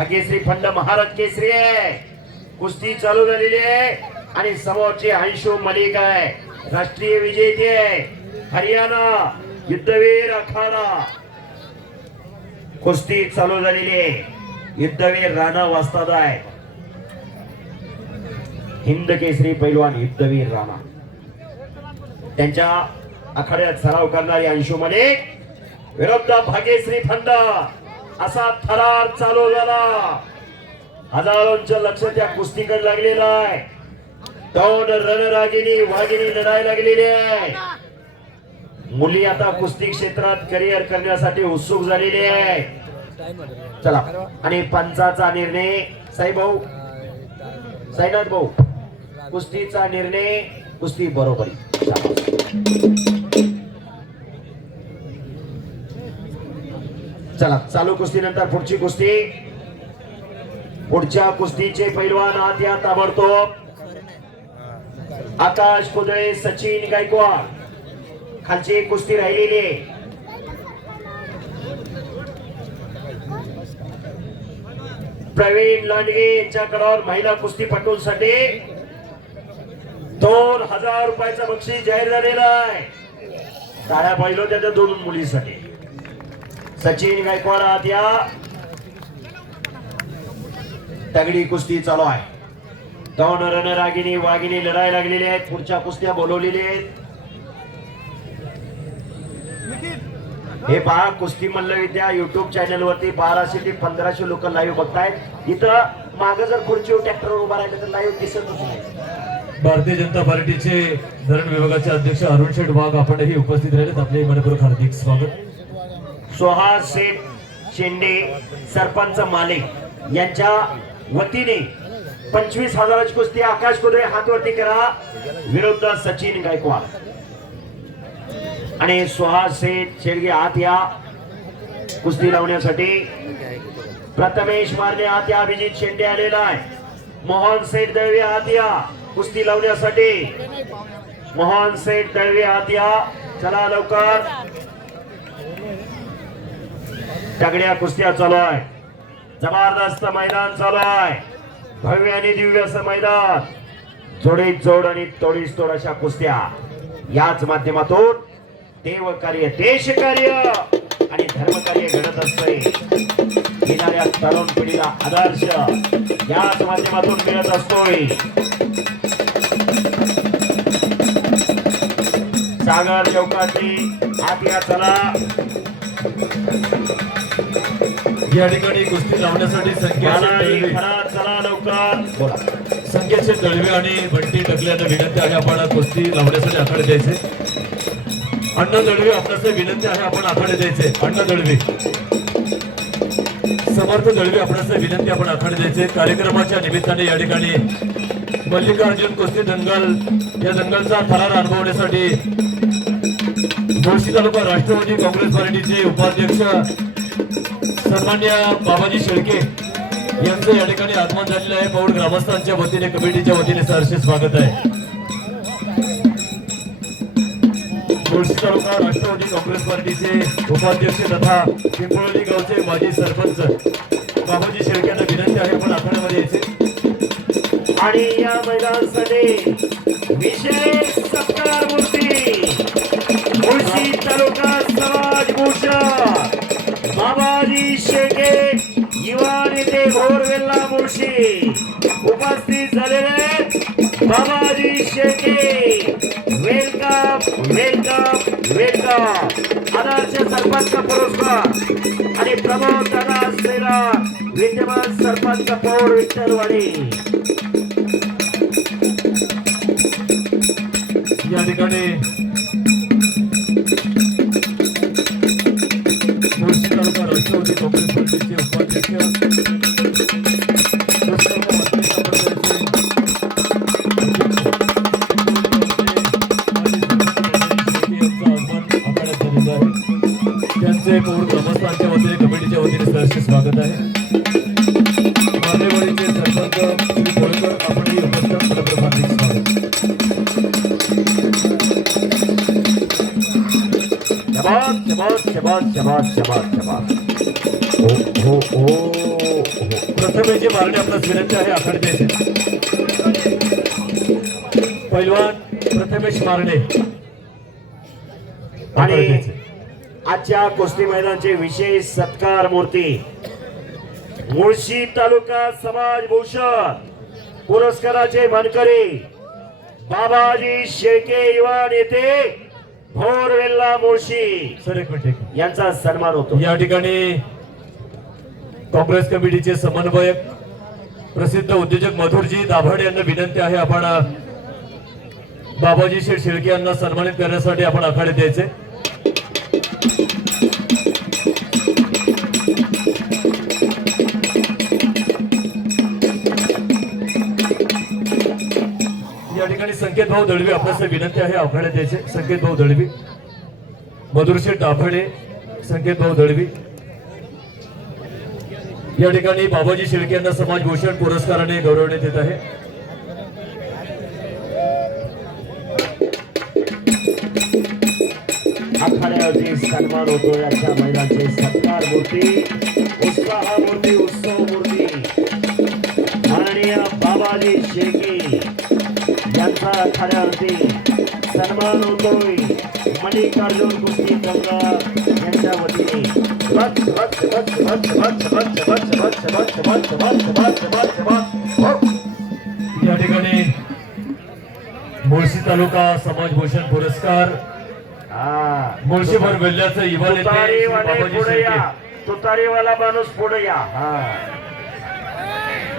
Bhagyashree fund Maharaj केसरी आहे. कुस्ती चालू झालेली आहे आणि समोरची अंशु मलिक आहे, राष्ट्रीय विजेती आहे, हरियाणा युद्धवीर अखाडा. कुस्ती चालू झालेली आहे. युद्धवीर राणा वास्ताद आहे, हिंद केसरी पैलवान युद्धवीर राणा. त्यांच्या आखाड्यात सराव करणारी अंशु मलिक विरुद्ध भाग्यश्री फंड. असा थरार चालू झाला. हजारोंचं लक्ष त्या कुस्तीकडे लागलेलं आहे. दोन रणरागिणी वागिणी लढाई लागलेली आहे. मुली आता कुस्ती क्षेत्रात करिअर करण्यासाठी उत्सुक झालेली आहे. चला, आणि पंचाचा निर्णय साईभाऊ साईनाथ भाऊ, कुस्तीचा निर्णय कुस्ती बरोबरी. चला, चालू कुस्ती नंतर पुढची कुस्ती. पुढच्या कुस्तीचे पैलवान आत या ताबडतोब. आकाश कुदळे, सचिन गायकवाड. खालची कुस्ती राहिलेली आहे. प्रवीण लांडगे यांच्या गडावर महिला कुस्तीपटूंसाठी 2000 रुपयाचं बक्षीस जाहीर झालेलं आहे. टाळ्या पाहिलो त्याच्या दोन मुलीसाठी. सचिन गायकवाड आत या. तगडी कुस्ती चालू आहे. दोन रणरागिणी वागिणी लढाई लागलेली आहेत. पुढच्या कुस्त्या बोलवलेल्या आहेत. हे पहा, कुस्ती मल्लविद्या युट्यूब चॅनल वरती 1200 ते 1500 लोक लाईव्ह बघतायत. इथं मागे जर खुर्चीवर ट्रॅक्टरवर उभा राहिलं तर लाईव्ह दिसतच नाही. भारतीय जनता पार्टीचे धरण विभागाचे अध्यक्ष अरुण शेठ वाघ आपणही उपस्थित राहिलेत. आपले मनपूर्वक हार्दिक स्वागत. सुहास शेठ शेंडे सरपंच माले यांच्या वतीने 25,000ची कुस्ती. आकाश कुदळे हातवरती करा विरुद्ध सचिन गायकवाड. आणि सुहास शेठ शेडगे आत या कुस्ती लावण्यासाठी. प्रथमेश मारणे आत या. अभिजित शेंडे आलेला आहे. मोहन शेठ दळवे आत या कुस्ती लावण्यासाठी. मोहन शेठ दळवे आत या. चला लवकर. तगड्या कुस्त्या चालू आहे. जबरदस्त मैदान चालू आहे. भव्य आणि दिव्य असं मैदान. जोडीत जोड आणि तोडीस तोड अशा कुस्त्या. याच माध्यमातून देव कार्य, देश कार्य आणि धर्म कार्य घडत असते. येणाऱ्या तरुण पिढीला आदर्श याच माध्यमातून मिळत असतोय. सागर चौकातली आत या. चला, या ठिकाणी कुस्ती लावण्यासाठी चला लवकर बोला. संख्येचे दळवे आणि बंटी टकले यांना विनंती आहे आपण कुस्ती लावण्यासाठी आखाडे द्यायचे. अण्णा दळवे आपल्यास विनंती आहे आपण आखाडे द्यायचे. अण्णा दळवे, समर्थ दळवे आपल्यास विनंती आपण आखाडे द्यायचे. कार्यक्रमाच्या निमित्ताने या ठिकाणी मल्लिकार्जुन कुस्ती दंगल या दंगलचा थरार अनुभवण्यासाठी मुळशी तालुका राष्ट्रवादी काँग्रेस पार्टीचे उपाध्यक्ष सन्मान्य बाबाजी शेळके यांचं या ठिकाणी आगमन झालेलं आहे. पौड ग्रामस्थांच्या वतीने, कमिटीच्या वतीने सहर्ष स्वागत आहे. मुळशी तालुका राष्ट्रवादी काँग्रेस पार्टीचे उपाध्यक्ष तथा पिंपळवली गावचे माजी सरपंच बाबाजी शेळके यांना विनंती आहे आपण आखाड्यामध्ये यायचे. आणि या मैदानासाठी विशेष सत्कार मूर्ती मुळशी तालुका समाज भूषण बाबाजी शेळके युवा नेते भोरवेल्ला मुळशी उपस्थित झालेले. बाबाजी शेळके वेलकम वेलकम वेलकम. आदर्श सरपंच पुरस्कार आणि प्रमोद दादा सेना विद्यमान सरपंच पौर विठ्ठलवाडी. या ठिकाणी मुळशी तालुका राष्ट्रवादी काँग्रेस पार्टीचे उपाध्यक्ष त्यांचे पौर ग्रामस्थांच्या वतीने, कमिटीच्या वतीने सहर्ष स्वागत आहे. मानेवाडीचे सरपंच श्री कोळकर आपणही उपस्थित हार्दिक स्वागत. शबाश शबाश शबाश शबाश शबाश शबाश. हो हो हो. प्रथमेशजी मारणे आपल्यास विनंती आहे आखाडे द्यायचे. पैलवान प्रथमेश मारणे आखाडे आणि द्यायचे. आजच्या कुस्ती मैदानाचे विशेष सत्कार मूर्ती मुळशी तालुका समाज भूषण पुरस्काराचे मानकरी बाबाजी शेळके युवा नेते भोरवेल्ला मुळशी सर एक मिनिट यांचा सन्मान होतो. या ठिकाणी काँग्रेस कमिटीचे समन्वयक प्रसिद्ध उद्योजक मधुरजी दाभाडे यांना विनंती आहे आपण बाबाजी शेठ शेळके यांना सन्मानित करण्यासाठी आपण आखाडे द्यायचे. या ठिकाणी संकेत भाऊ दळवी आपल्यास विनंती आहे आखाडे द्यायचे. संकेत भाऊ दळवी, मधुरशेठ दाभाडे, संकेत भाऊ दळवी. या ठिकाणी बाबाजी शेळके यांना समाज भूषण पुरस्काराने गौरवण्यात येत आहे. आखाड्यावरती सन्मान होतो. याच्या मैदानाचे सत्कार मूर्ती उत्साह मूर्ती उत्सव मूर्ती माननीय बाबाजी शेळके यांचा आखाड्यावरती सन्मान होतोय. मल्लिकार्जुन कुस्ती गंगा यांच्या वतीने बस बस बस बस बस बस बस बस बस बस बस बस बस. या ठिकाणी मुळशी तालुका समाज भूषण पुरस्कार मुळशीभर वेल्ल्याचं युवा नेते श्री बाबाजी पुढे या. शेळके, तुतारीवाला माणूस पुढे या.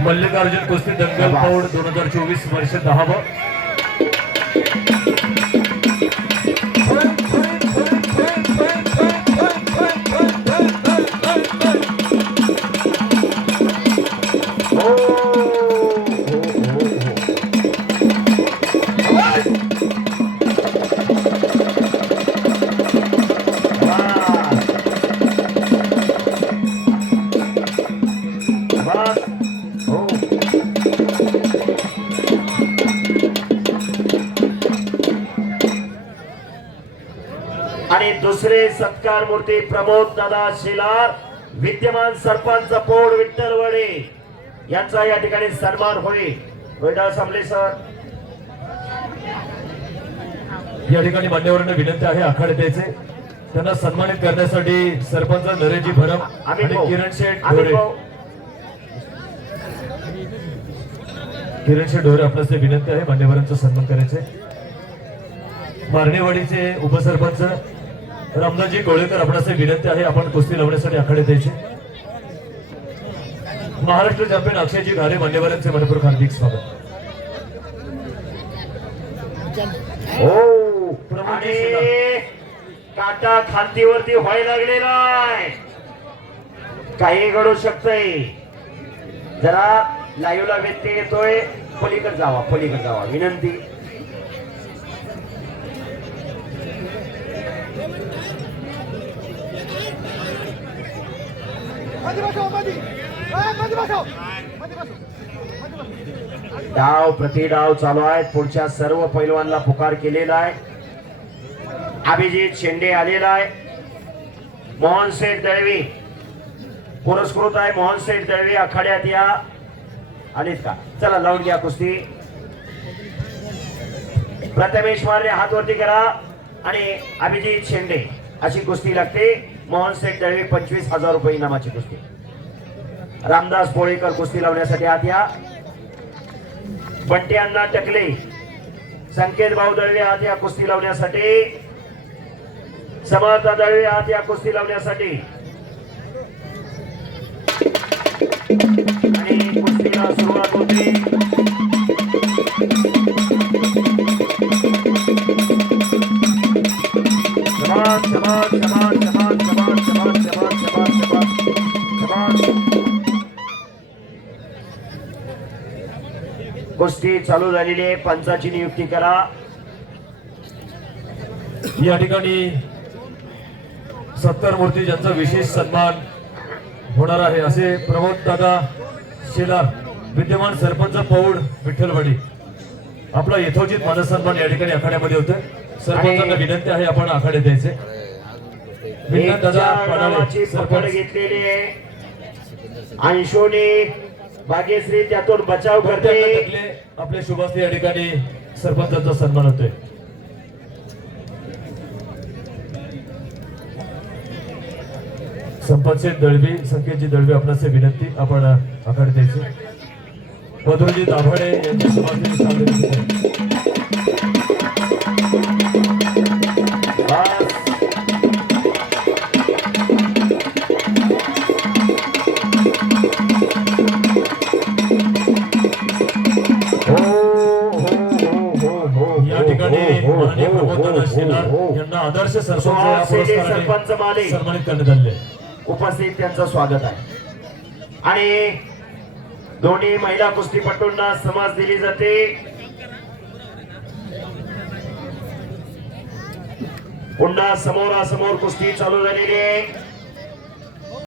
मल्लिकार्जुन कुस्ती दंगल पौड 2024 वर्ष 10व. आणि दुसरे सत्कार मूर्ती प्रमोद दादा शेलार विद्यमान सरपंच पौड विठ्ठलवाडी यांचा या ठिकाणी सन्मान होईल. रोहिदास आमले सर. या ठिकाणी मान्यवरांना विनंती आहे आखाडे द्यायचे. त्यांना सन्मानित करण्यासाठी सरपंच नरेशजी भरम आणि किरण शेठ ढोरे, किरण शेठ ढोरे आपल्यास विनंती आहे मान्यवरांचा सन्मान करायचे. मारणेवाडीचे उपसरपंच रामदासजी गोळेकर आपणास विनंती आहे आपण कुस्ती लावण्यासाठी आखाडे द्यायचे. महाराष्ट्र चॅम्पियन अक्षयजी घारे मान्यवरांचे मनपूर्वक हार्दिक स्वागत. हो आणि काटा खांदीवरती व्हायला लागलेला आहे. काही घडू शकतंय. जरा लाईव्हला व्यत्यय येतोय. पलीकडे जावा, पलीकडे जावा विनंती. डाव प्रति डाव चालू आहे. पुढच्या सर्व पैलवानला पुकार केलेला आहे. अभिजित शेंडे आलेला आहे. मोहन शेठ दळवी पुरस्कृत आहे. मोहन शेठ दळवी आखाड्यात या. आलीत का? चला लावून घ्या कुस्ती. प्रथमेश मारणे हात वरती करा आणि अभिजित शेंडे अशी कुस्ती लागते. मोहन शेठ दळवी 25,000 रुपये इनामाची कुस्ती. रामदास पोळेकर कुस्ती लावण्यासाठी आत या. बंटी अण्णा टकले, संकेत भाऊ दळवे आत या कुस्ती लावण्यासाठी. समर्थ दळवे आत या कुस्ती लावण्यासाठी. आणि कुस्तीला सुरुवात होते. समाज समाज समाज समाज समाज समाज समाज समाज समाज समाज. कुस्ती चालू झालेली आहे. पंचाची नियुक्ती करा. या ठिकाणी सत्कार मूर्ती ज्यांचा विशेष सन्मान होणार आहे असे प्रमोद दादा शेलार विद्यमान सरपंच पौड विठ्ठलवाडी आपला यथोचित मानसन्मान या ठिकाणी आखाड्यामध्ये होतं. सरपंचांना विनंती आहे आपण आखाडे द्यायचे. नावाची पकड घेतलेली आहे. अंशोनी भाग्यश्री त्यातून बचाव त्यांना करते. टाकले. आपले शुभास्त्री या ठिकाणी सरपंचाचा सन्मान होतोय. संपतचे दळवी संकेतची दळवी आपणास विनंती आपण आखाडे द्यायची. मधुरजी दाभाडे यांची शुभास्त्री चाललेली आहे. बस. या ठिकाणी माननीय प्रबोधन शिलार यांना आदर्श सरपंच या सरपंच पुरस्काराने माली सन्मानित करण्यात आले. उपस्थित त्यांचं स्वागत आहे. आणि दोन्ही महिला कुस्तीपटूंना समज दिली जाते. पुन्हा समोरासमोर कुस्ती चालू झालेली आहे.